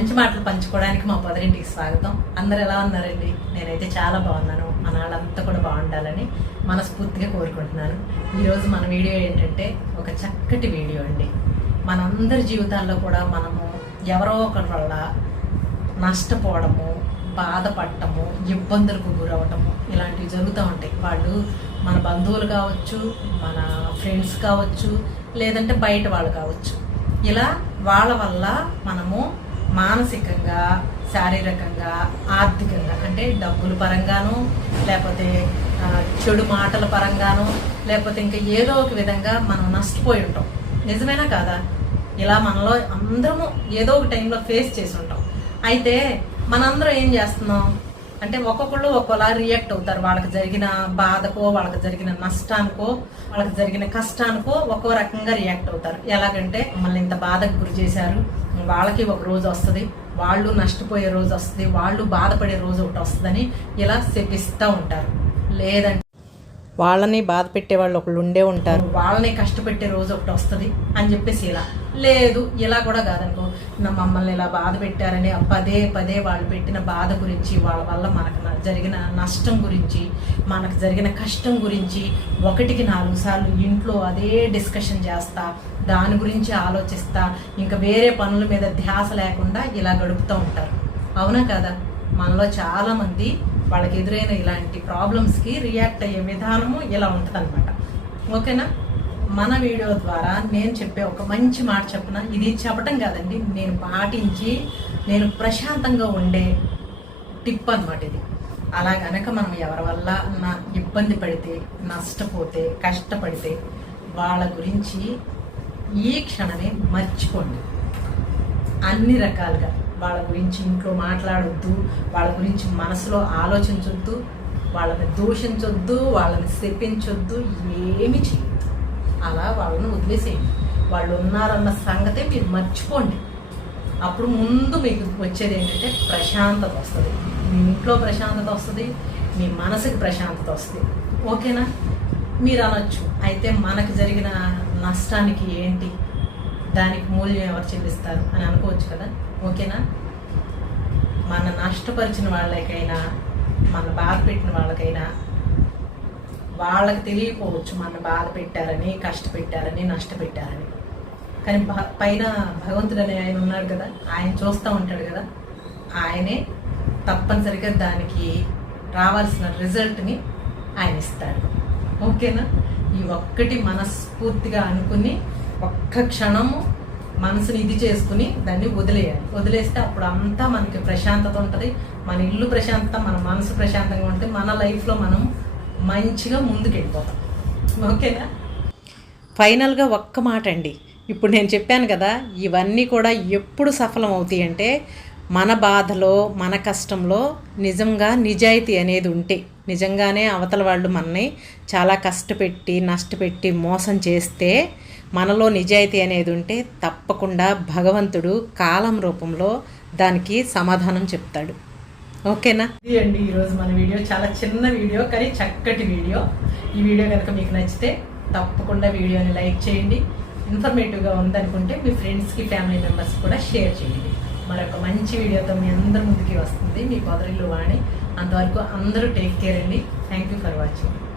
మంచి మాటలు పంచుకోవడానికి మా పొదరింటికి స్వాగతం. అందరు ఎలా ఉన్నారండి? నేనైతే చాలా బాగున్నాను. మన వాళ్ళంతా కూడా బాగుండాలని మనస్ఫూర్తిగా కోరుకుంటున్నాను. ఈరోజు మన వీడియో ఏంటంటే ఒక చక్కటి వీడియో అండి. మనందరి జీవితాల్లో కూడా మనము ఎవరో ఒకరి వల్ల నష్టపోవడము బాధపడటము ఇబ్బందులకు గురవటము ఇలాంటివి జరుగుతూ ఉంటాయి. వాళ్ళు మన బంధువులు కావచ్చు మన ఫ్రెండ్స్ కావచ్చు లేదంటే బయట వాళ్ళు కావచ్చు. ఇలా వాళ్ళ వల్ల మనము మానసికంగా శారీరకంగా ఆర్థికంగా అంటే డబ్బుల పరంగాను లేకపోతే చెడు మాటల పరంగాను లేకపోతే ఇంకా ఏదో ఒక విధంగా మనం నష్టపోయి ఉంటాం. నిజమేనా కాదా? ఇలా మనలో అందరము ఏదో ఒక టైంలో ఫేస్ చేసి ఉంటాం. అయితే మనందరం ఏం చేస్తున్నాం? అంటే ఒక్కొక్కళ్ళు ఒక్కోలా రియాక్ట్ అవుతారు. వాళ్ళకి జరిగిన బాధకో వాళ్ళకి జరిగిన నష్టానికో వాళ్ళకి జరిగిన కష్టానికో ఒక్కో రకంగా రియాక్ట్ అవుతారు. ఎలాగంటే మమ్మల్ని ఇంత బాధకు గురి చేశారు. వాళ్ళకి ఒక రోజు వస్తుంది వాళ్ళు నష్టపోయే రోజు వస్తుంది వాళ్ళు బాధపడే రోజు ఒకటి వస్తుందని ఇలా చెప్పిస్తూ ఉంటారు. లేదంటే వాళ్ళని బాధ పెట్టే వాళ్ళు ఒకళ్ళు ఉండే ఉంటారు. వాళ్ళని కష్టపెట్టే రోజు ఒకటి వస్తుంది అని చెప్పేసి ఇలా. లేదు ఇలా కూడా కాదనుకో. నా మమ్మల్ని ఇలా బాధ పెట్టారని పదే పదే వాళ్ళు పెట్టిన బాధ గురించి వాళ్ళ వల్ల మనకు న- జరిగిన నష్టం గురించి మనకు జరిగిన కష్టం గురించి ఒకటికి నాలుగు సార్లు ఇంట్లో అదే డిస్కషన్ చేస్తా దాని గురించి ఆలోచిస్తా ఇంకా వేరే పనుల మీద ధ్యాస లేకుండా ఇలా గడుపుతూ ఉంటారు. అవునా కదా? మనలో చాలామంది వాళ్ళకి ఎదురైన ఇలాంటి ప్రాబ్లమ్స్కి రియాక్ట్ అయ్యే విధానము ఇలా ఉంటుందన్నమాట. ఓకేనా? మన వీడియో ద్వారా నేను చెప్పే ఒక మంచి మాట చెప్పిన ఇది చెప్పటం కాదండి నేను పాటించి నేను ప్రశాంతంగా ఉండే టిప్ అన్నమాట ఇది. అలా గనక మనం ఎవరి వల్ల నా ఇబ్బంది పడితే నష్టపోతే కష్టపడితే వాళ్ళ గురించి ఈ క్షణమే మర్చిపోండి. అన్ని రకాలుగా. వాళ్ళ గురించి ఇంట్లో మాట్లాడొద్దు వాళ్ళ గురించి మనసులో ఆలోచించొద్దు వాళ్ళని దూషించొద్దు వాళ్ళని శపించొద్దు ఏమి చేయొద్దు. అలా వాళ్ళని వదిలేసేయండి. వాళ్ళు ఉన్నారన్న సంగతే మీరు మర్చిపోండి. అప్పుడు ముందు మీకు వచ్చేది ఏంటంటే ప్రశాంతత వస్తుంది. మీ ఇంట్లో ప్రశాంతత వస్తుంది మీ మనసుకి ప్రశాంతత వస్తుంది. ఓకేనా? మీరు అనొచ్చు. అయితే మనకు జరిగిన నష్టానికి ఏంటి? దానికి మూల్యం ఎవరు చెల్లిస్తారు అని అనుకోవచ్చు కదా? ఓకేనా? మన నష్టపరిచిన వాళ్ళకైనా మన బాధ పెట్టిన వాళ్ళకైనా వాళ్ళకి తెలియకపోవచ్చు మన బాధ పెట్టారని కష్టపెట్టారని నష్టపెట్టారని. కానీ పైన భగవంతుడు అనే ఆయన ఉన్నాడు కదా ఆయన చూస్తూ ఉంటాడు కదా ఆయనే తప్పనిసరిగా దానికి రావాల్సిన రిజల్ట్ని ఆయన ఇస్తాడు. ఓకేనా? ఈ ఒక్కటి మనస్ఫూర్తిగా అనుకుని ఒక్క క్షణము మనసుని ఇది చేసుకుని దాన్ని వదిలేయాలి. వదిలేస్తే అప్పుడు అంతా మనకి ప్రశాంతత ఉంటుంది. మన ఇల్లు ప్రశాంతత మన మనసు ప్రశాంతంగా ఉంటే మన లైఫ్లో మనం మంచిగా ముందుకు వెళ్ళిపోతాం ఓకేనా? ఫైనల్గా ఒక్క మాట అండి. ఇప్పుడు నేను చెప్పాను కదా ఇవన్నీ కూడా ఎప్పుడు సఫలం అవుతాయి అంటే మన బాధలో మన కష్టంలో నిజంగా నిజాయితీ అనేది ఉంటే నిజంగానే అవతల వాళ్ళు మనని చాలా కష్టపెట్టి నష్టపెట్టి మోసం చేస్తే మనలో నిజాయితీ అనేది ఉంటే తప్పకుండా భగవంతుడు కాలం రూపంలో దానికి సమాధానం చెప్తాడు. ఓకేనా? ఇది అండి ఈరోజు మన వీడియో. చాలా చిన్న వీడియో కానీ చక్కటి వీడియో. ఈ వీడియో కనుక మీకు నచ్చితే తప్పకుండా వీడియోని లైక్ చేయండి. ఇన్ఫర్మేటివ్గా ఉందనుకుంటే మీ ఫ్రెండ్స్కి ఫ్యామిలీ మెంబర్స్ కూడా షేర్ చేయండి. మరొక మంచి వీడియోతో మీ అందరి ముందుకి వస్తుంది మీ పొదరిల్లు వాణి. అంతవరకు అందరూ టేక్ కేర్ అండి. Thank you for watching.